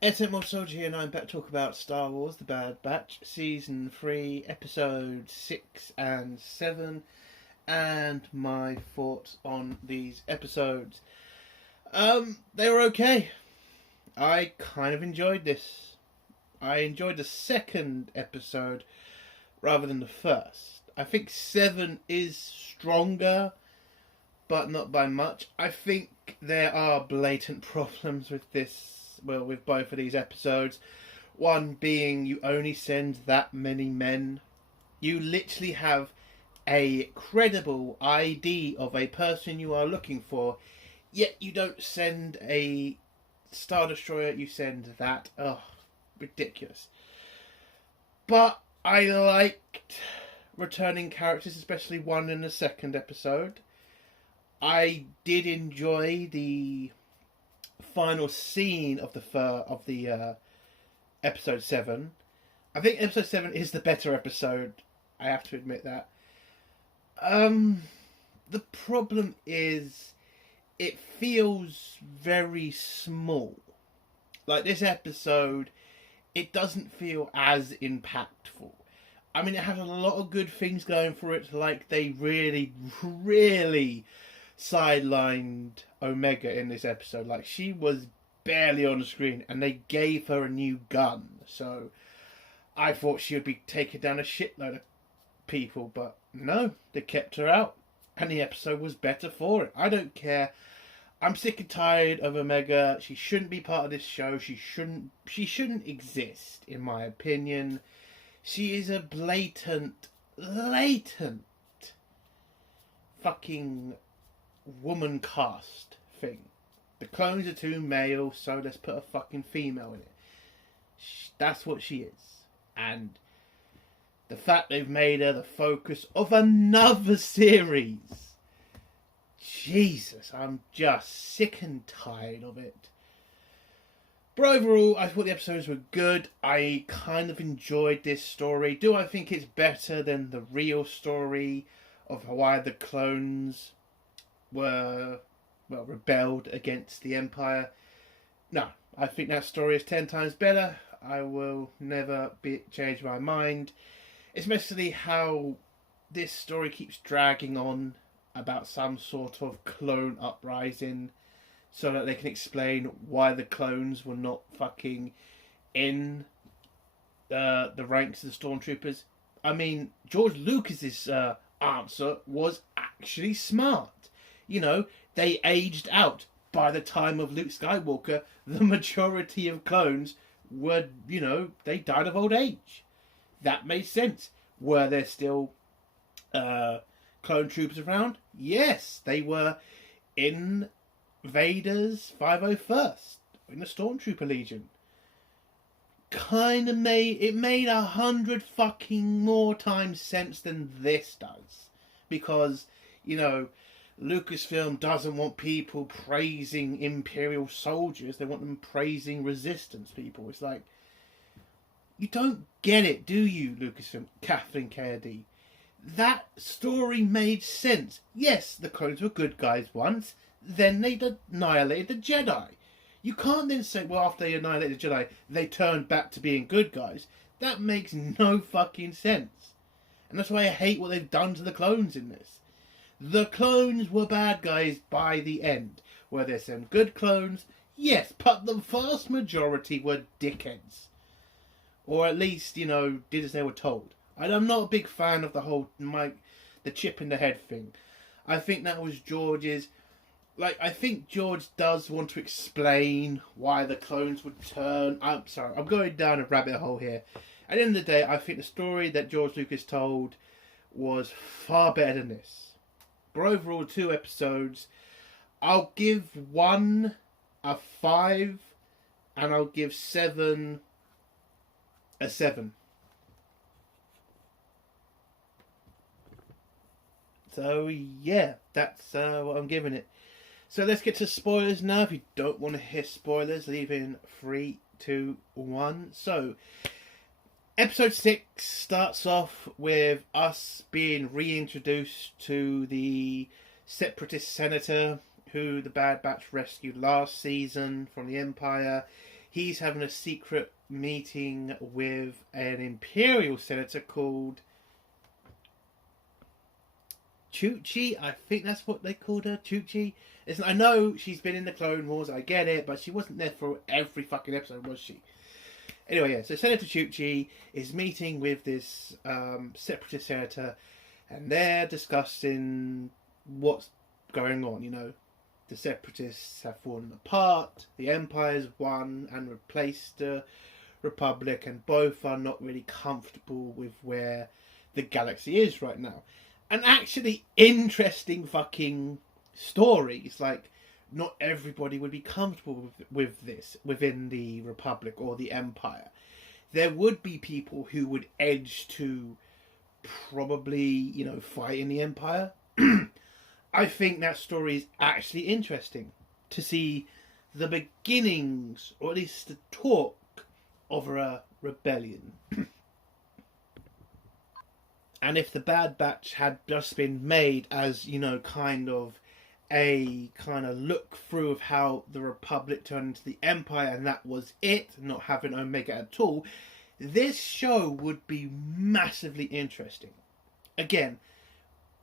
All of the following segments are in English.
Eternal Soldier here, and I'm back to talk about Star Wars: The Bad Batch, Season 3, Episodes 6 and 7, and my thoughts on these episodes. They were okay. I kind of enjoyed this. I enjoyed the second episode rather than the first. I think 7 is stronger, but not by much. I think there are blatant problems with this, well, with both of these episodes. One being you only send that many men. You literally have a credible ID of a person you are looking for, yet you don't send a Star Destroyer, you send that. Oh, ridiculous. But I liked returning characters, especially one in the second episode. I did enjoy the final scene of the episode 7. I think episode 7 is the better episode. I have to admit that. The problem is it feels very small. Like this episode, it doesn't feel as impactful. I mean, it has a lot of good things going for it. Like they really sidelined Omega in this episode. Like she was barely on the screen, and they gave her a new gun. So I thought she would be taking down a shitload of people, but no, they kept her out, and the episode was better for it. I don't care. I'm sick and tired of Omega. She shouldn't be part of this show. She shouldn't exist, in my opinion. She is a blatant fucking woman cast thing. The clones are too male, so let's put a fucking female in it. That's what she is. And the fact they've made her the focus of another series. Jesus, I'm just sick and tired of it. But overall, I thought the episodes were good. I kind of enjoyed this story. Do I think it's better than the real story of why the clones were, well, rebelled against the Empire? No, I think that story is 10 times better. I will never change my mind. Especially how this story keeps dragging on about some sort of clone uprising so that they can explain why the clones were not fucking in the ranks of the stormtroopers. I mean, George Lucas's answer was actually smart. You know, they aged out. By the time of Luke Skywalker, the majority of clones were, you know, they died of old age. That made sense. Were there still clone troopers around? Yes, they were in Vader's 501st, in the Stormtrooper Legion. Made 100 fucking more times sense than this does. Because, you know, Lucasfilm doesn't want people praising Imperial soldiers. They want them praising Resistance people. It's like, you don't get it, do you, Lucasfilm? Kathleen Kennedy. That story made sense. Yes, the clones were good guys once. Then they annihilated the Jedi. You can't then say, well, after they annihilated the Jedi, they turned back to being good guys. That makes no fucking sense. And that's why I hate what they've done to the clones in this. The clones were bad guys by the end. Were there some good clones? Yes, but the vast majority were dickheads. Or at least, you know, did as they were told. I'm not a big fan of the whole the chip in the head thing. I think that was George's. Like, I think George does want to explain why the clones would turn. I'm sorry, I'm going down a rabbit hole here. At the end of the day, I think the story that George Lucas told was far better than this. But overall, 2 episodes. I'll give 1 a 5, and I'll give 7 a 7. So yeah, that's what I'm giving it. So let's get to spoilers now. If you don't want to hear spoilers, leave in 3, 2, 1. So episode 6 starts off with us being reintroduced to the separatist senator who the Bad Batch rescued last season from the Empire. he's having a secret meeting with an Imperial senator called Chuchi. I think that's what they called her, Chuchi. I know she's been in the Clone Wars, I get it, but she wasn't there for every fucking episode, was she? Anyway, yeah, so Senator Chuchi is meeting with this separatist senator, and they're discussing what's going on, you know. The separatists have fallen apart, the Empire's won and replaced the Republic, and both are not really comfortable with where the galaxy is right now. And actually interesting fucking stories, like, not everybody would be comfortable with this within the Republic or the Empire. There would be people who would edge to probably, you know, fight in the Empire. I think that story is actually interesting to see the beginnings, or at least the talk of a rebellion. And if the Bad Batch had just been made as, you know, kind of look through of how the Republic turned into the Empire, and that was it, not having Omega at all, this show would be massively interesting. Again,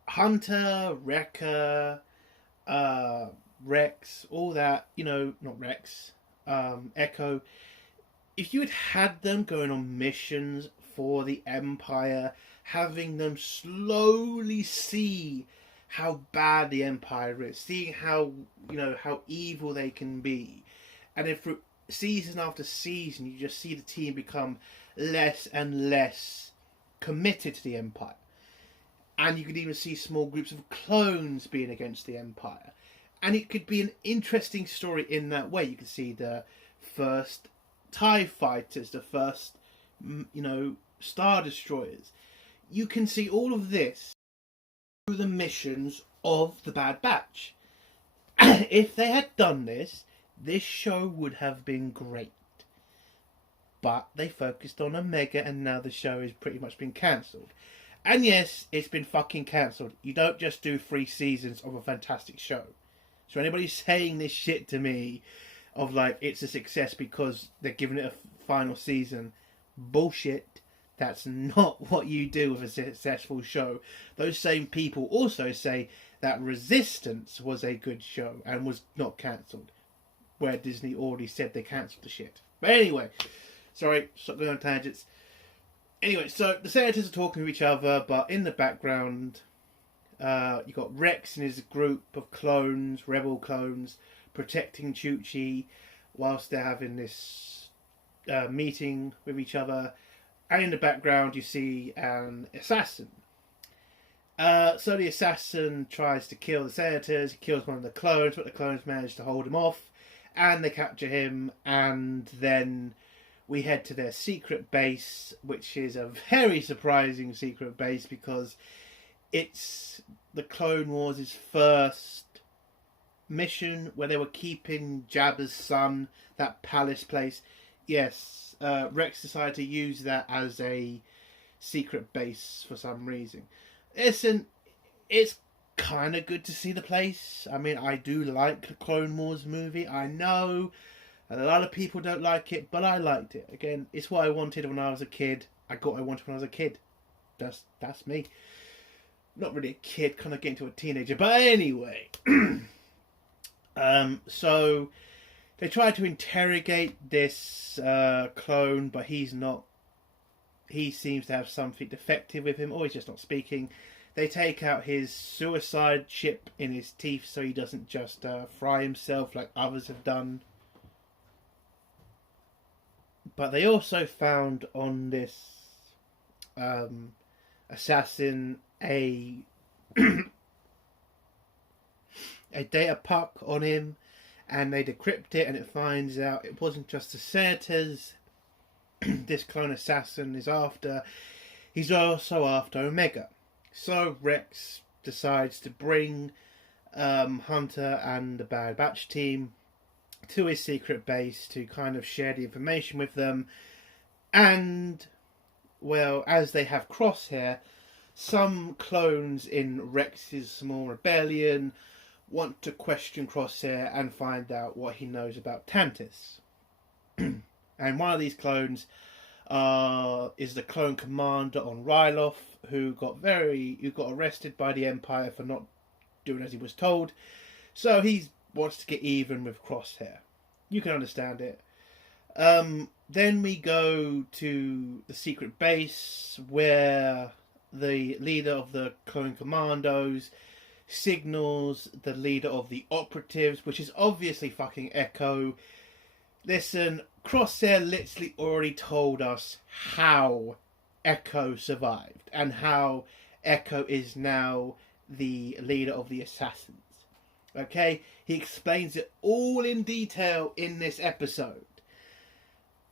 Hunter, Wrecker, Rex, all that, you know, not Rex, Echo. If you had them going on missions for the Empire, having them slowly see how bad the Empire is, seeing how, you know, how evil they can be, and if season after season you just see the team become less and less committed to the Empire. And you could even see small groups of clones being against the Empire. And it could be an interesting story in that way. You could see the first TIE fighters, the first, you know, Star Destroyers. You can see all of this through the missions of the Bad Batch. If they had done this, this show would have been great. But they focused on Omega, and now the show has pretty much been cancelled. And yes, it's been fucking cancelled. You don't just do 3 seasons of a fantastic show. So anybody saying this shit to me of like it's a success because they're giving it a final season, bullshit. That's not what you do with a successful show. Those same people also say that Resistance was a good show and was not cancelled, where Disney already said they cancelled the shit. But anyway, sorry, stop going on tangents. Anyway, so the senators are talking to each other, but in the background, you've got Rex and his group of clones, rebel clones, protecting Chuchi whilst they're having this meeting with each other. And in the background, you see an assassin. So the assassin tries to kill the senators. He kills one of the clones, but the clones manage to hold him off, and they capture him, and then we head to their secret base, which is a very surprising secret base because it's the Clone Wars' first mission where they were keeping Jabba's son, that palace place. Yes, Rex decided to use that as a secret base for some reason. Listen, it's kind of good to see the place. I mean, I do like the Clone Wars movie. I know a lot of people don't like it, but I liked it. Again, it's what I wanted when I was a kid. I got what I wanted when I was a kid. That's me. Not really a kid, kind of getting to a teenager. But anyway. So they try to interrogate this clone, but he's not. He seems to have something defective with him, or he's just not speaking. They take out his suicide chip in his teeth so he doesn't just fry himself like others have done. But they also found on this assassin a data puck on him, and they decrypt it, and it finds out it wasn't just the senators this clone assassin is after. He's also after Omega. So Rex decides to bring Hunter and the Bad Batch team to his secret base to kind of share the information with them. And, well, as they have Crosshair, some clones in Rex's small rebellion want to question Crosshair and find out what he knows about Tantis. And one of these clones is the clone commander on Ryloth, who got arrested by the Empire for not doing as he was told. So he wants to get even with Crosshair. You can understand it. Then we go to the secret base where the leader of the clone commandos signals the leader of the operatives, which is obviously fucking Echo. Listen, Crosshair literally already told us how Echo survived and how Echo is now the leader of the assassins. Okay? He explains it all in detail in this episode.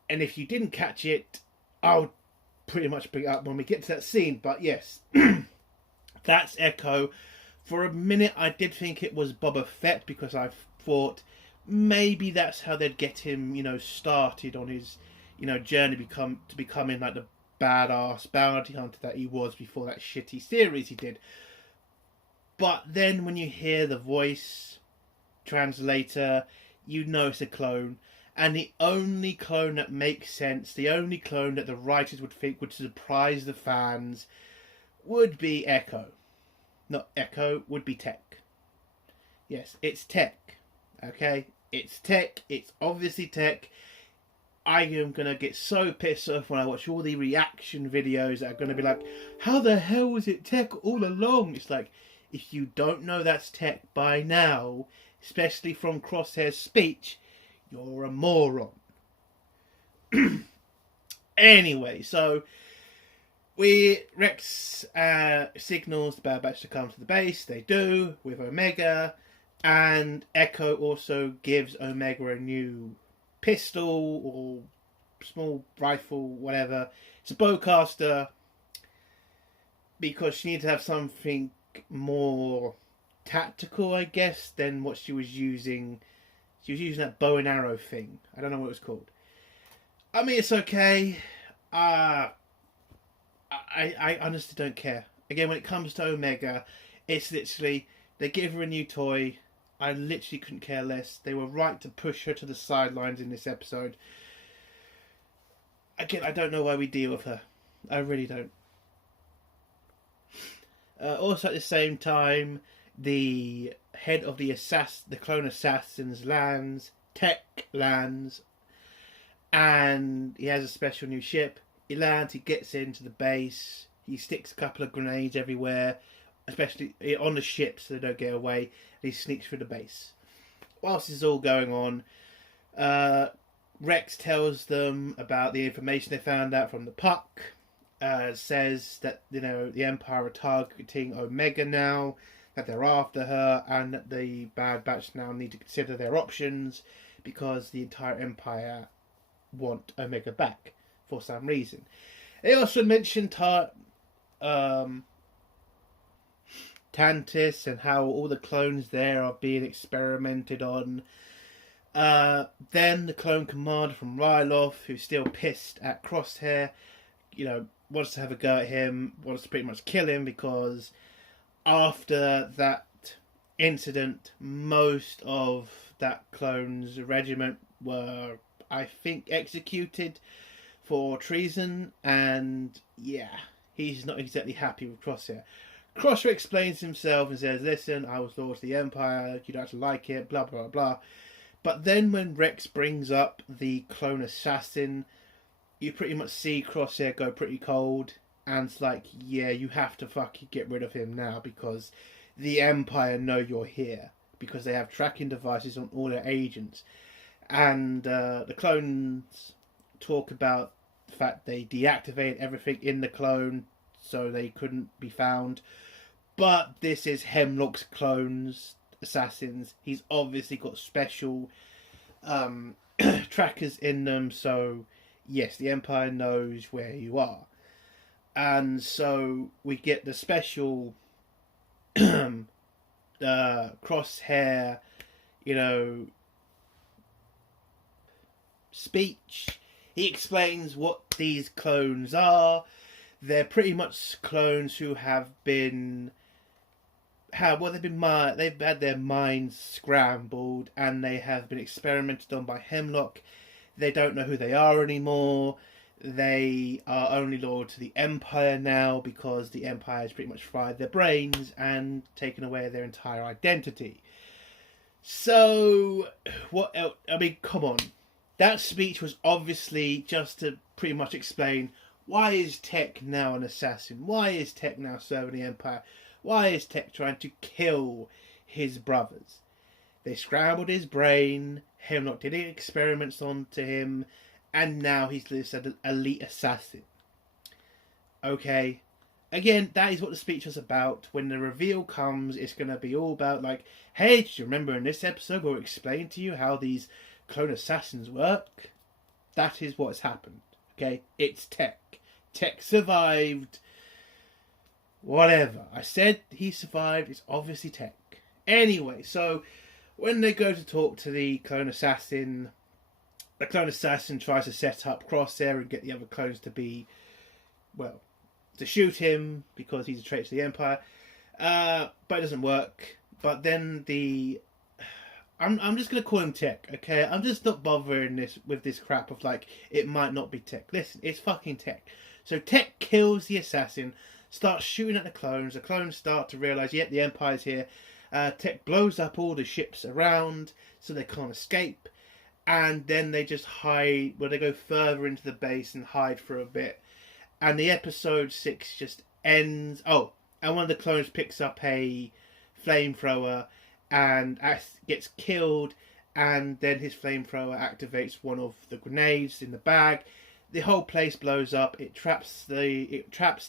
And if you didn't catch it, I'll pretty much bring it up when we get to that scene. But yes, that's Echo. For a minute, I did think it was Boba Fett because I thought maybe that's how they'd get him, started on his, journey to becoming like the badass bounty hunter that he was before that shitty series he did. But then when you hear the voice translator, you know it's a clone. And the only clone that makes sense, the only clone that the writers would think would surprise the fans, would be Echo. Not Echo, would be Tech. Yes, it's Tech. Okay? It's Tech. It's obviously Tech. I am going to get so pissed off when I watch all the reaction videos that are going to be like, how the hell was it Tech all along? It's like, if you don't know that's Tech by now, especially from Crosshair's speech, you're a moron. Anyway, so Rex signals the Bad Batch to come to the base. They do, with Omega. And Echo also gives Omega a new pistol or small rifle, whatever. It's a bowcaster because she needed to have something more tactical, I guess, than what she was using. She was using that bow and arrow thing. I don't know what it was called. I mean, it's okay. I honestly don't care. Again, when it comes to Omega, it's literally, they give her a new toy. I literally couldn't care less. They were right to push her to the sidelines in this episode. Again, I don't know why we deal with her. I really don't. Also at the same time, the head of the clone assassins lands, Tech lands, and he has a special new ship. He lands, he gets into the base, he sticks a couple of grenades everywhere, especially on the ship so they don't get away, and he sneaks through the base. Whilst this is all going on, Rex tells them about the information they found out from the Puck, says that, the Empire are targeting Omega now, that they're after her, and that the Bad Batch now need to consider their options because the entire Empire want Omega back for some reason. They also mentioned Tantis and how all the clones there are being experimented on. Then the clone commander from Ryloth, who's still pissed at Crosshair, wants to have a go at him, wants to pretty much kill him because after that incident, most of that clone's regiment were, I think, executed for treason, and yeah, he's not exactly happy with Crosshair. Crosshair explains himself and says, listen, I was loyal to the Empire, you don't have to like it, blah, blah, blah. But then when Rex brings up the clone assassin, you pretty much see Crosshair go pretty cold. And it's like, yeah, you have to fucking get rid of him now because the Empire know you're here. Because they have tracking devices on all their agents. And the clones talk about the fact they deactivated everything in the clone so they couldn't be found. But this is Hemlock's clones, assassins. He's obviously got special trackers in them. So, yes, the Empire knows where you are. And so we get the special Crosshair, speech. He explains what these clones are. They're pretty much clones who have been... they've had their minds scrambled and they have been experimented on by Hemlock. They don't know who they are anymore. They are only loyal to the Empire now because the Empire has pretty much fried their brains and taken away their entire identity. So, what else? I mean, come on. That speech was obviously just to pretty much explain, why is Tech now an assassin? Why is Tech now serving the Empire? Why is Tech trying to kill his brothers? They scrambled his brain, Hemlock did experiments onto him, and now he's this elite assassin. Okay. Again, that is what the speech was about. When the reveal comes, it's going to be all about, like, hey, did you remember in this episode we'll explain to you how these clone assassins work? That is what's happened. Okay? It's Tech. Tech survived. Whatever. I said he survived. It's obviously Tech. Anyway, so when they go to talk to the clone assassin tries to set up Crosshair and get the other clones to be, well, to shoot him because he's a traitor to the Empire. But it doesn't work. But then I'm just going to call him Tech, okay? I'm just not bothering with this crap of, like, it might not be Tech. Listen, it's fucking Tech. So Tech kills the assassin, starts shooting at the clones. The clones start to realise, yep, the Empire's here. Tech blows up all the ships around so they can't escape. And then they just hide, they go further into the base and hide for a bit. And the episode 6 just ends. Oh, and one of the clones picks up a flamethrower and gets killed. And then his flamethrower activates one of the grenades in the bag. The whole place blows up. It traps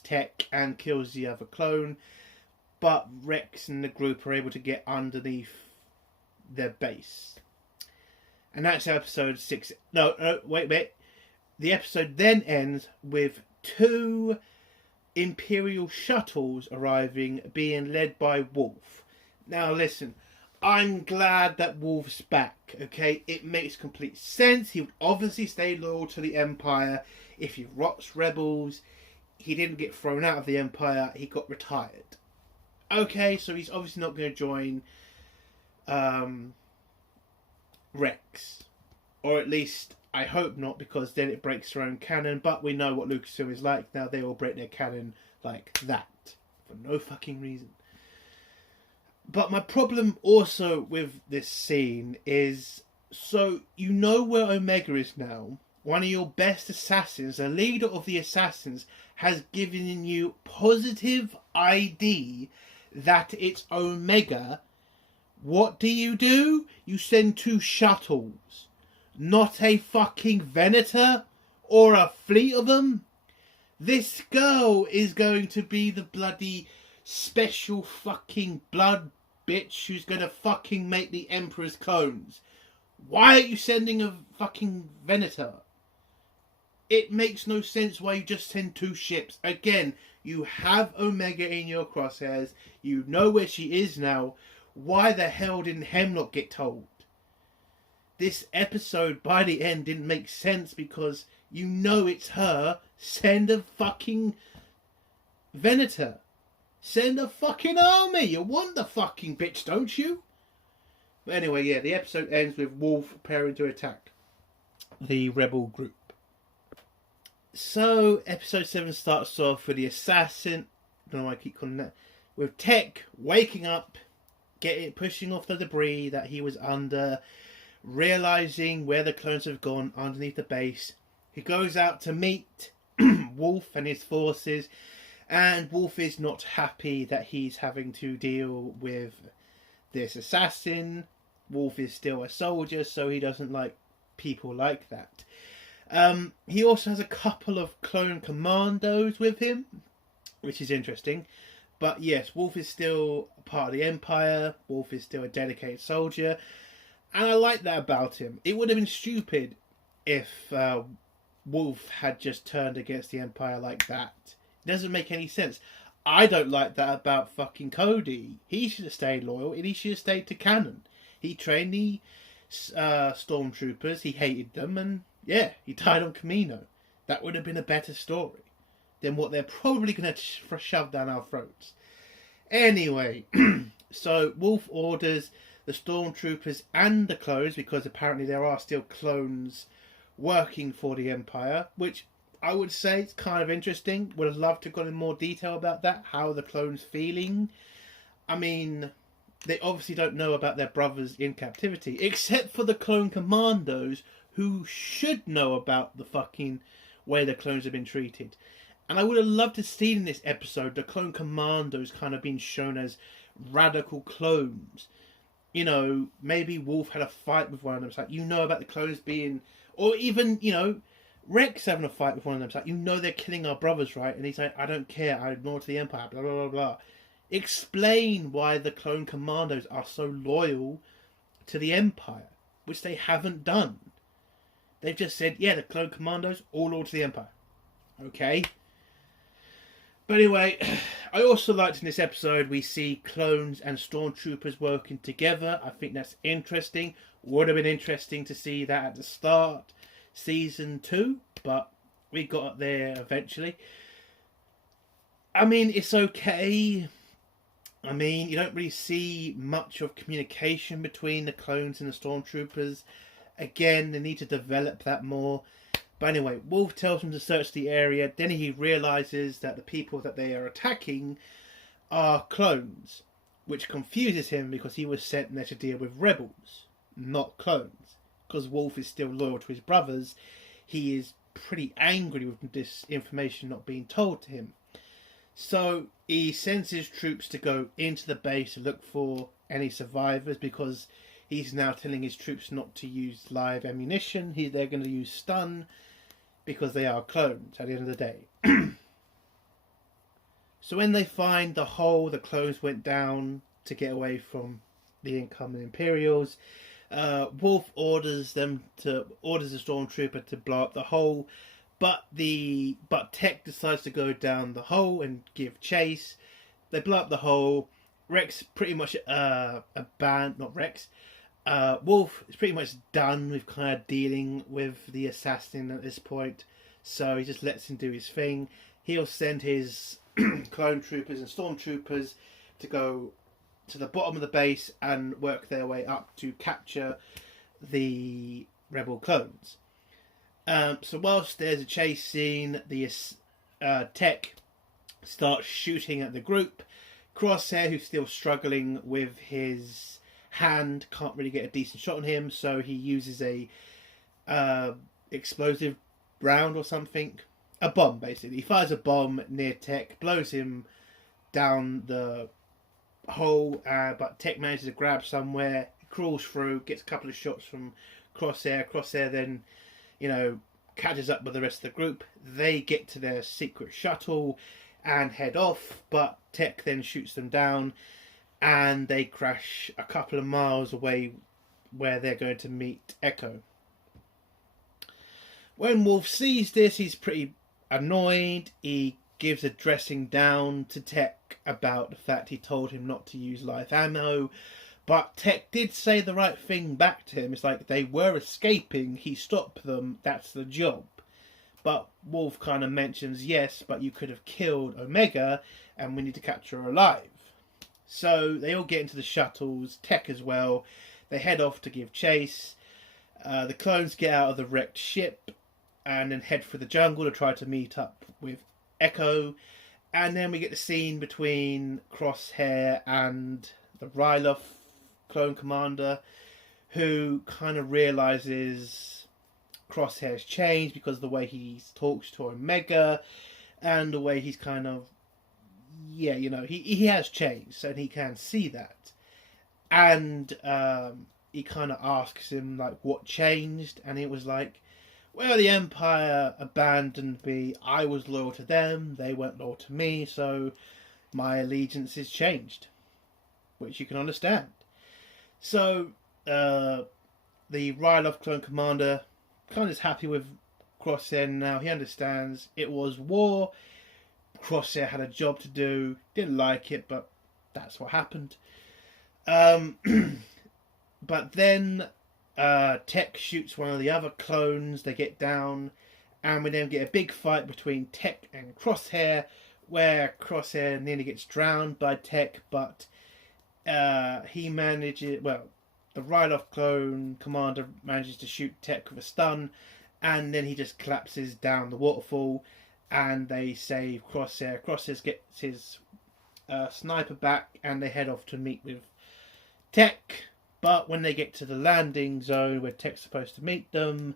Tech and kills the other clone. But Rex and the group are able to get underneath their base. And that's episode 6. No, wait. The episode then ends with 2 Imperial shuttles arriving, being led by Wolf. Now listen, I'm glad that Wolf's back, okay? It makes complete sense. He would obviously stay loyal to the Empire. If he rots rebels, he didn't get thrown out of the Empire, he got retired. Okay, so he's obviously not going to join Rex. Or at least, I hope not, because then it breaks their own canon. But we know what Lucasfilm is like now. They will break their canon like that. For no fucking reason. But my problem also with this scene is, so you know where Omega is now. One of your best assassins, a leader of the assassins, has given you positive ID that it's Omega. What do? You send 2 shuttles. Not a fucking Venator or a fleet of them. This girl is going to be the bloody special fucking blood bitch who's going to fucking make the Emperor's clones. Why are you sending a fucking Venator? It makes no sense why you just send 2 ships. Again, you have Omega in your crosshairs. You know where she is now. Why the hell didn't Hemlock get told? This episode, by the end, didn't make sense because you know it's her. Send a fucking Venator. Send a fucking army. You want the fucking bitch, don't you? But anyway, yeah, the episode ends with Wolf preparing to attack the rebel group. So, episode 7 starts off with the assassin. I don't know why I keep calling that. With Tech waking up, pushing off the debris that he was under, realizing where the clones have gone underneath the base. He goes out to meet Wolf and his forces, and Wolf is not happy that he's having to deal with this assassin. Wolf is still a soldier, so he doesn't like people like that. He also has a couple of clone commandos with him, which is interesting. But yes, Wolf is still part of the Empire. Wolf is still a dedicated soldier. And I like that about him. It would have been stupid if Wolf had just turned against the Empire like that. It doesn't make any sense. I don't like that about fucking Cody. He should have stayed loyal and he should have stayed to canon. He trained the stormtroopers. He hated them. And yeah, he died on Kamino. That would have been a better story than what they're probably going to shove down our throats. Anyway, so Wolf orders the stormtroopers and the clones, because apparently there are still clones working for the Empire, which I would say is kind of interesting. Would have loved to have gone in more detail about that, how the clones feeling. I mean, they obviously don't know about their brothers in captivity, except for the clone commandos who should know about the fucking way the clones have been treated. And I would have loved to see in this episode the clone commandos kind of being shown as radical clones. You know, maybe Wolf had a fight with one of them. It's like, you know about the clones being... Or even, you know, Rex having a fight with one of them. It's like, you know they're killing our brothers, right? And he's like, I don't care. I ignore to the Empire. Blah, blah, blah, blah. Explain why the clone commandos are so loyal to the Empire, which they haven't done. They've just said, yeah, the clone commandos, all loyal to the Empire. Okay. But anyway, I also liked in this episode we see clones and stormtroopers working together. I think that's interesting. Would have been interesting to see that at the start, season 2, but we got there eventually. I mean, it's okay. I mean, you don't really see much of communication between the clones and the stormtroopers. Again, they need to develop that more. But anyway, Wolf tells him to search the area. Then he realises that the people that they are attacking are clones, which confuses him because he was sent there to deal with rebels, not clones. Because Wolf is still loyal to his brothers, he is pretty angry with this information not being told to him. So he sends his troops to go into the base to look for any survivors, because he's now telling his troops not to use live ammunition. They're going to use stun because they are clones at the end of the day. So when they find the hole the clones went down to get away from the incoming Imperials, Wolf orders the stormtrooper to blow up the hole, but Tech decides to go down the hole and give chase. They blow up the hole. Rex pretty much Wolf is pretty much done with kind of dealing with the assassin at this point, so he just lets him do his thing. He'll send his clone troopers and stormtroopers to go to the bottom of the base and work their way up to capture the rebel clones. So whilst there's a chase scene, the Tech starts shooting at the group. Crosshair, who's still struggling with his hand, can't really get a decent shot on him, so he uses a explosive round or something. A bomb, basically. He fires a bomb near Tech, blows him down the hole, but Tech manages to grab somewhere, crawls through, gets a couple of shots from Crosshair. Crosshair then, catches up with the rest of the group. They get to their secret shuttle and head off, but Tech then shoots them down, and they crash a couple of miles away where they're going to meet Echo. When Wolf sees this, he's pretty annoyed. He gives a dressing down to Tech about the fact he told him not to use live ammo, but Tech did say the right thing back to him. It's like, they were escaping, he stopped them, that's the job. But Wolf kind of mentions, yes, but you could have killed Omega, and we need to capture her alive. So they all get into the shuttles, Tech as well. They head off to give chase. The clones get out of the wrecked ship and then head for the jungle to try to meet up with Echo. And then we get the scene between Crosshair and the Ryloth clone commander, who kind of realises Crosshair's changed because of the way he talks to Omega and the way he's kind of, he has changed, and he can see that. And he kind of asks him, like, what changed? And it was like, well, the Empire abandoned me. I was loyal to them. They weren't loyal to me, so my allegiance is changed. Which you can understand. So, the Ryloth clone commander kind of is happy with Crosshair now. He understands it was war. Crosshair had a job to do. Didn't like it, but that's what happened. But then Tech shoots one of the other clones. They get down, and we then get a big fight between Tech and Crosshair, where Crosshair nearly gets drowned by Tech, but he manages... Well, the Ryloth clone commander manages to shoot Tech with a stun, and then he just collapses down the waterfall, and they save Crosshair. Crosshair gets his sniper back, and they head off to meet with Tech. But when they get to the landing zone where Tech's supposed to meet them,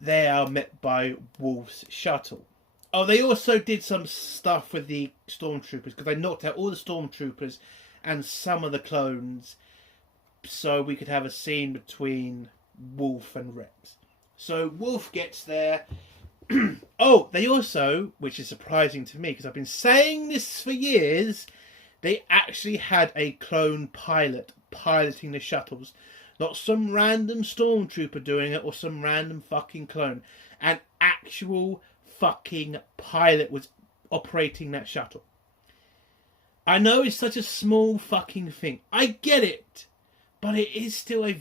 they are met by Wolf's shuttle. Oh, they also did some stuff with the stormtroopers, because they knocked out all the stormtroopers and some of the clones, so we could have a scene between Wolf and Rex. So Wolf gets there. Oh, they also, which is surprising to me, because I've been saying this for years, they actually had a clone pilot piloting the shuttles. Not some random stormtrooper doing it or some random fucking clone. An actual fucking pilot was operating that shuttle. I know it's such a small fucking thing. I get it. But it is still a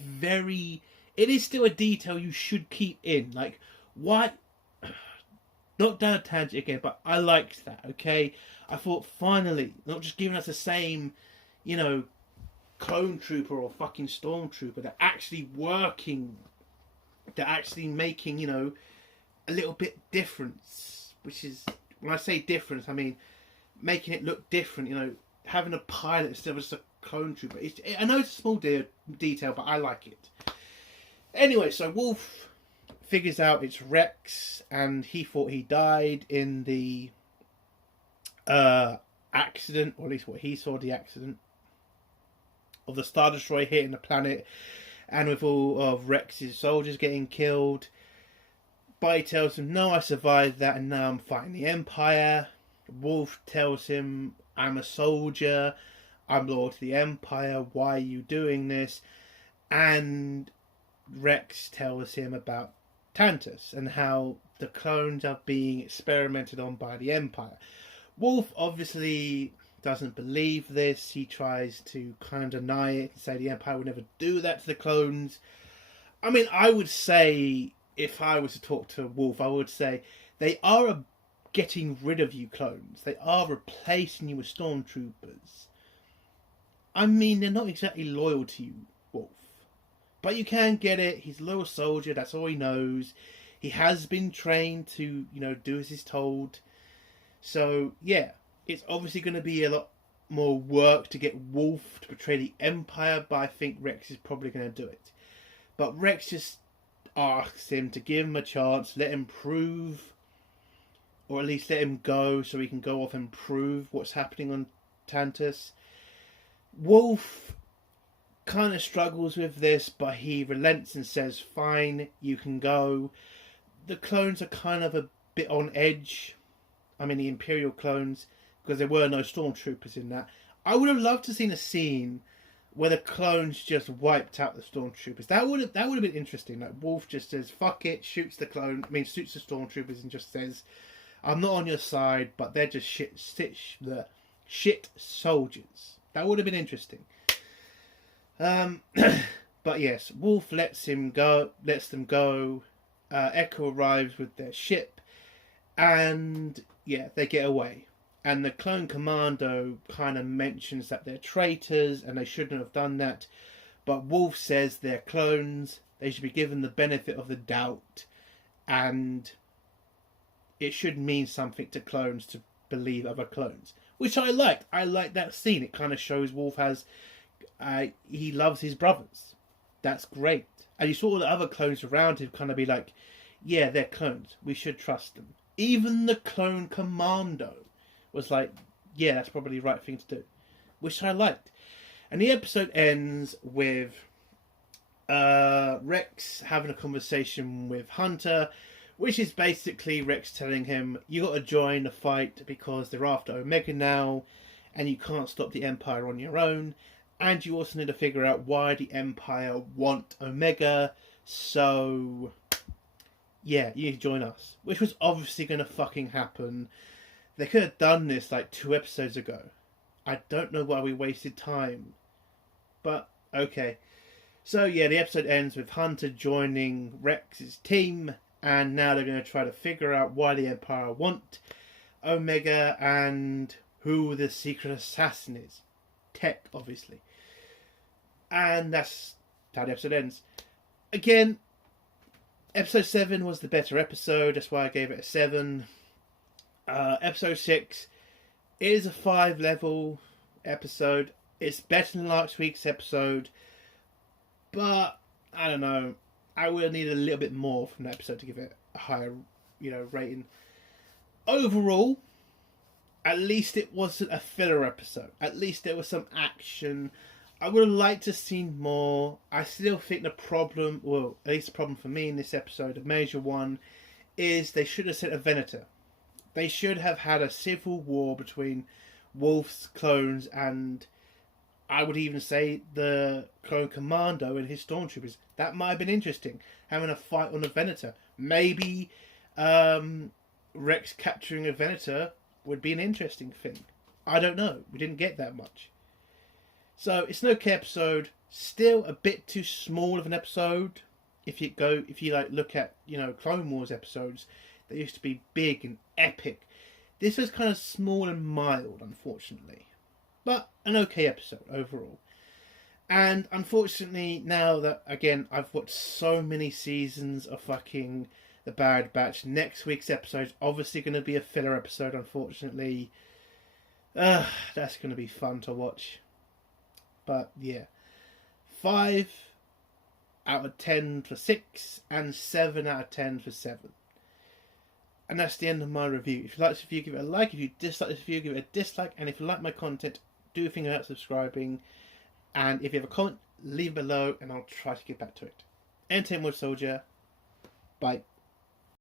detail you should keep in. Like, why? Not down a tangent again, but I liked that, okay? I thought, finally, not just giving us the same, clone trooper or fucking stormtrooper. They're actually working. They're actually making, a little bit difference. Which is, when I say difference, I mean making it look different, having a pilot instead of just a clone trooper. I know it's a small detail, but I like it. Anyway, so Wolf figures out it's Rex, and he thought he died in the accident, or at least what he saw, the accident of the Star Destroyer hitting the planet, and with all of Rex's soldiers getting killed. But he tells him, no, I survived that, and now I'm fighting the Empire. Wolf tells him, I'm a soldier, I'm loyal to the Empire, why are you doing this? And Rex tells him about Tantus and how the clones are being experimented on by the Empire. Wolf obviously doesn't believe this. He tries to kind of deny it and say the Empire would never do that to the clones. I mean, I would say, if I was to talk to Wolf, I would say they are getting rid of you clones. They are replacing you with stormtroopers. I mean, they're not exactly loyal to you, Wolf. But you can get it. He's a loyal soldier. That's all he knows. He has been trained to, do as he's told. So, yeah. It's obviously going to be a lot more work to get Wolf to betray the Empire. But I think Rex is probably going to do it. But Rex just asks him to give him a chance. Let him prove. Or at least let him go so he can go off and prove what's happening on Tantus. Wolf kind of struggles with this, but he relents and says, fine, you can go. The clones are kind of a bit on edge. I mean, the Imperial clones, because there were no stormtroopers in that. I would have loved to have seen a scene where the clones just wiped out the stormtroopers. That would have been interesting. Like, Wolf just says, fuck it, shoots the stormtroopers and just says, I'm not on your side, but they're just shit soldiers. That would have been interesting. But yes, Wolf lets them go. Echo arrives with their ship, and yeah, they get away. And the clone commando kind of mentions that they're traitors and they shouldn't have done that. But Wolf says they're clones. They should be given the benefit of the doubt, and it should mean something to clones to believe other clones, which I liked. I like that scene. It kind of shows Wolf has. He loves his brothers. That's great. And you saw the other clones around him kind of be like, yeah, they're clones. We should trust them. Even the clone commando was like, yeah, that's probably the right thing to do. Which I liked. And the episode ends with Rex having a conversation with Hunter, which is basically Rex telling him, you got to join the fight because they're after Omega now, and you can't stop the Empire on your own. And you also need to figure out why the Empire want Omega. So, yeah, you need to join us. Which was obviously going to fucking happen. They could have done this like 2 episodes ago. I don't know why we wasted time. But, okay. So, yeah, the episode ends with Hunter joining Rex's team. And now they're going to try to figure out why the Empire want Omega and who the secret assassin is. Tech, obviously. And that's how the episode ends. Again, Episode 7 was the better episode, that's why I gave it a 7. Episode 6 is a 5 level episode. It's better than last week's episode, but I don't know. I will need a little bit more from that episode to give it a higher, rating. Overall, at least it wasn't a filler episode. At least there was some action. I would have liked to see more. I still think the problem, well, at least the problem for me in this episode, a major one, is they should have sent a Venator. They should have had a civil war between Wolf's clones and, I would even say, the clone commando and his stormtroopers. That might have been interesting, having a fight on a Venator. Maybe Rex capturing a Venator would be an interesting thing. I don't know. We didn't get that much. So it's an okay episode. Still a bit too small of an episode. If you look at Clone Wars episodes, they used to be big and epic. This was kind of small and mild, unfortunately, but an okay episode overall. And unfortunately, now that again I've watched so many seasons of fucking The Bad Batch, next week's episode is obviously going to be a filler episode. Unfortunately, that's going to be fun to watch. But yeah, 5 out of 10 for 6 and 7 out of 10 for 7. And that's the end of my review. If you like this review, give it a like. If you dislike this review, give it a dislike. And if you like my content, do think about subscribing. And if you have a comment, leave it below and I'll try to get back to it. Entertainment Soldier. Bye.